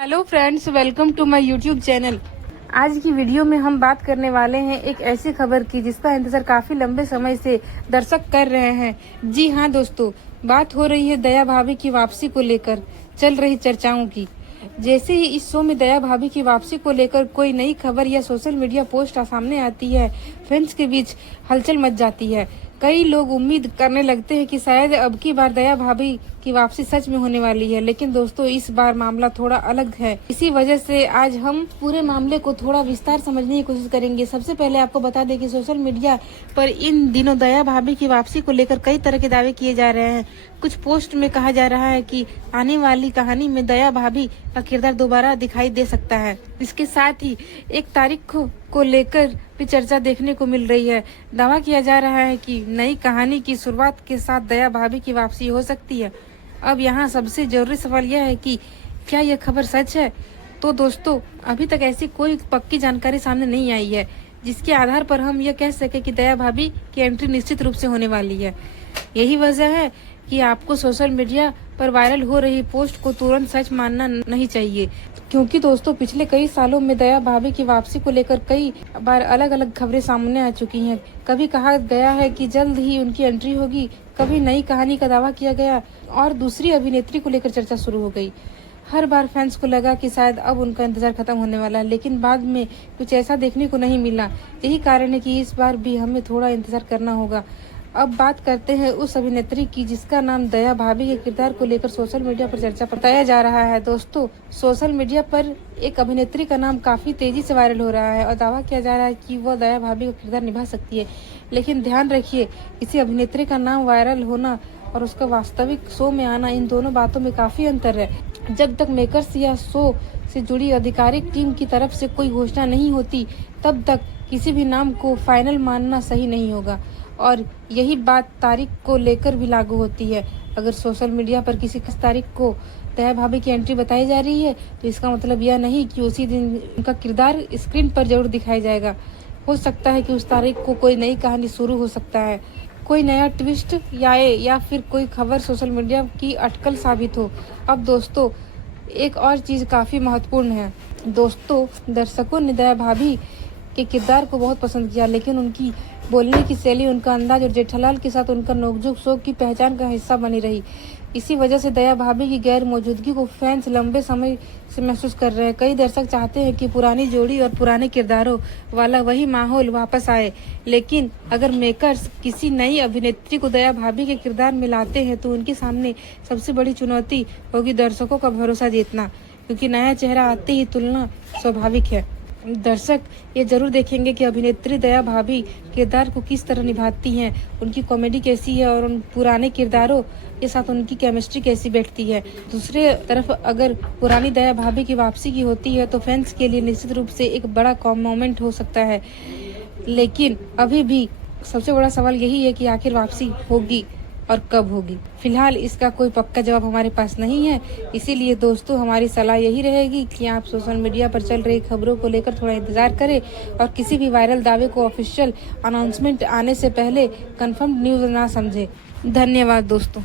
Hello friends, welcome to my YouTube channel. आज की video में हम बात करने वाले हैं एक ऐसी खबर की जिसका इंतजार काफी लंबे समय से दर्शक कर रहे हैं। जी हाँ दोस्तों, बात हो रही है दया भाभी की वापसी को लेकर चल रही चर्चाओं की। जैसे ही इस शो में दया भाभी की वापसी को लेकर कोई नई खबर या सोशल मीडिया पोस्ट सामने आती है, फैंस के बीच हलचल मच जाती है। कई लोग उम्मीद करने लगते हैं कि शायद अब की बार दया भाभी की वापसी सच में होने वाली है, लेकिन दोस्तों इस बार मामला थोड़ा अलग है। इसी वजह से आज हम पूरे मामले को थोड़ा विस्तार समझने की कोशिश करेंगे। सबसे पहले आपको बता दें कि सोशल मीडिया पर इन दिनों दया भाभी की वापसी को लेकर कई तरह के दावे किए जा रहे हैं। कुछ पोस्ट में कहा जा रहा है कि आने वाली कहानी में दया भाभी का किरदार दोबारा दिखाई दे सकता है। इसके साथ ही एक तारीख को लेकर भी चर्चा देखने को मिल रही है। दावा किया जा रहा है कि नई कहानी की शुरुआत के साथ दया भाभी की वापसी हो सकती है। अब यहाँ सबसे जरूरी सवाल यह है कि क्या यह खबर सच है? तो दोस्तों, अभी तक ऐसी कोई पक्की जानकारी सामने नहीं आई है जिसके आधार पर हम यह कह सके कि दया भाभी की एंट्री निश्चित रूप से होने वाली है। यही वजह है कि आपको सोशल मीडिया पर वायरल हो रही पोस्ट को तुरंत सच मानना नहीं चाहिए, क्योंकि दोस्तों पिछले कई सालों में दया भाभी की वापसी को लेकर कई बार अलग अलग खबरें सामने आ चुकी हैं। कभी कहा गया है कि जल्द ही उनकी एंट्री होगी, कभी नई कहानी का दावा किया गया और दूसरी अभिनेत्री को लेकर चर्चा शुरू हो गई। हर बार फैंस को लगा कि शायद अब उनका इंतजार खत्म होने वाला है, लेकिन बाद में कुछ ऐसा देखने को नहीं मिला। यही कारण है कि इस बार भी हमें थोड़ा इंतजार करना होगा। अब बात करते हैं उस अभिनेत्री की जिसका नाम दया भाभी के किरदार को लेकर सोशल मीडिया पर चर्चा बताया जा रहा है। दोस्तों, सोशल मीडिया पर एक अभिनेत्री का नाम काफी तेजी से वायरल हो रहा है और दावा किया जा रहा है कि वह दया भाभी का किरदार निभा सकती है। लेकिन ध्यान रखिए, किसी अभिनेत्री का नाम वायरल होना और उसका वास्तविक शो में आना, इन दोनों बातों में काफी अंतर है। जब तक मेकर्स या शो से जुड़ी आधिकारिक टीम की तरफ से कोई घोषणा नहीं होती, तब तक किसी भी नाम को फाइनल मानना सही नहीं होगा। और यही बात तारीख को लेकर भी लागू होती है। अगर सोशल मीडिया पर किसी तारीख को दया भाभी की एंट्री बताई जा रही है, तो इसका मतलब यह नहीं कि उसी दिन उनका किरदार स्क्रीन पर जरूर दिखाई जाएगा। हो सकता है कि उस तारीख को कोई नई कहानी शुरू हो सकता है, कोई नया ट्विस्ट या फिर कोई खबर सोशल मीडिया की अटकल साबित हो। अब दोस्तों, एक और चीज काफी महत्वपूर्ण है। दोस्तों, दर्शकों ने दया भाभी के किरदार को बहुत पसंद किया, लेकिन उनकी बोलने की शैली, उनका अंदाज और जेठालाल के साथ उनका नोकझोंक शो की पहचान का हिस्सा बनी रही। इसी वजह से दया भाभी की गैर मौजूदगी को फैंस लंबे समय से महसूस कर रहे हैं। कई दर्शक चाहते हैं कि पुरानी जोड़ी और पुराने किरदारों वाला वही माहौल वापस आए, लेकिन अगर मेकर्स किसी नई अभिनेत्री को दया भाभी के किरदार में लाते हैं तो उनके सामने सबसे बड़ी चुनौती होगी दर्शकों का भरोसा जीतना, क्योंकि नया चेहरा आते ही तुलना स्वाभाविक है। दर्शक ये जरूर देखेंगे कि अभिनेत्री दया भाभी किरदार को किस तरह निभाती हैं, उनकी कॉमेडी कैसी है और उन पुराने किरदारों के साथ उनकी केमिस्ट्री कैसी बैठती है। दूसरे तरफ अगर पुरानी दया भाभी की वापसी की होती है तो फैंस के लिए निश्चित रूप से एक बड़ा मोमेंट हो सकता है। लेकिन अभी भी सबसे बड़ा सवाल यही है कि आखिर वापसी होगी और कब होगी। फिलहाल इसका कोई पक्का जवाब हमारे पास नहीं है। इसीलिए दोस्तों, हमारी सलाह यही रहेगी कि आप सोशल मीडिया पर चल रही खबरों को लेकर थोड़ा इंतजार करें और किसी भी वायरल दावे को ऑफिशियल अनाउंसमेंट आने से पहले कंफर्म न्यूज़ ना समझें। धन्यवाद दोस्तों।